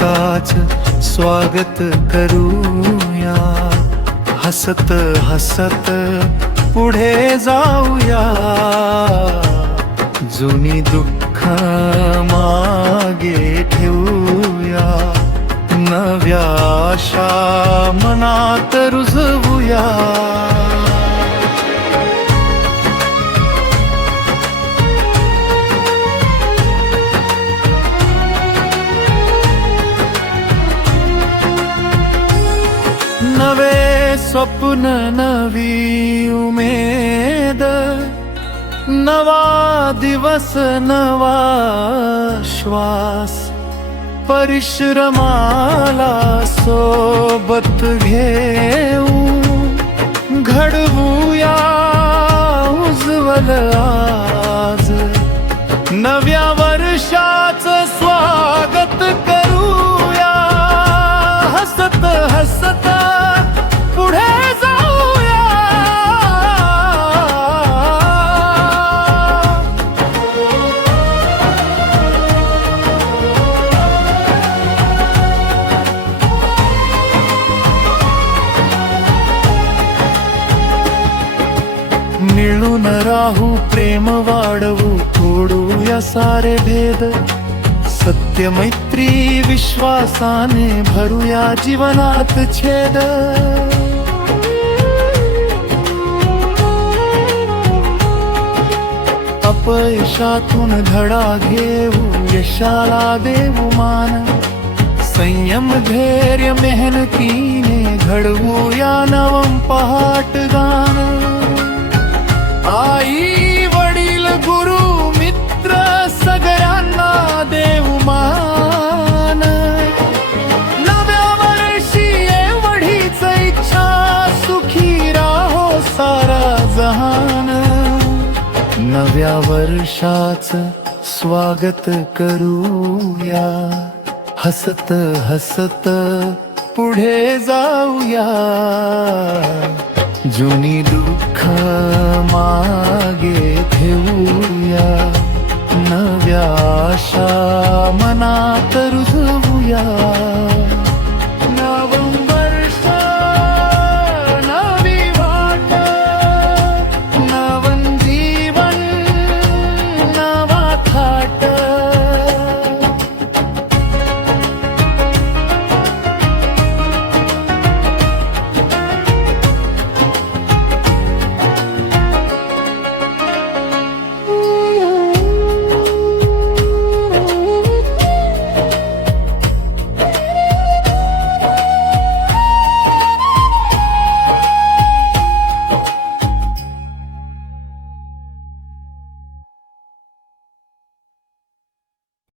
वर्षाच स्वागत करूया, हसत हसत पुढे जाऊया, जुनी दुःख मागे ठेवूया, नव्या आशा मनात रुजवूया. नवे स्वप्न नवी उमेद, नवा दिवस नवा श्वास, परिश्रमाला सोबत घेऊ, घडवूया उज्ज्वल आज, नव्या वर्षाचं स्वागत करूया, हसत हसत पुढे जाऊया. मिळून राहू, प्रेम वाढवू, तोडूया सारे भेद, सत्य मैत्री विश्वासाने भरूया जीवनात छेद. अपयशातून धडा घेऊ, यशाला देऊ मान, संयम धैर्य मेहनतीने घडवूया नवं पहाट गान. आई वडील गुरु मित्र सगळ्यांना देऊ मान, नव्या वर्षी एवढीच इच्छा, सुखी राहो सारा जहान. नव्या वर्षाचं स्वागत करूया, हसत हसत पुढे जाऊया, जुनी दुःख मागे ठेवूया, नव्या आशा मनात रुजवूया.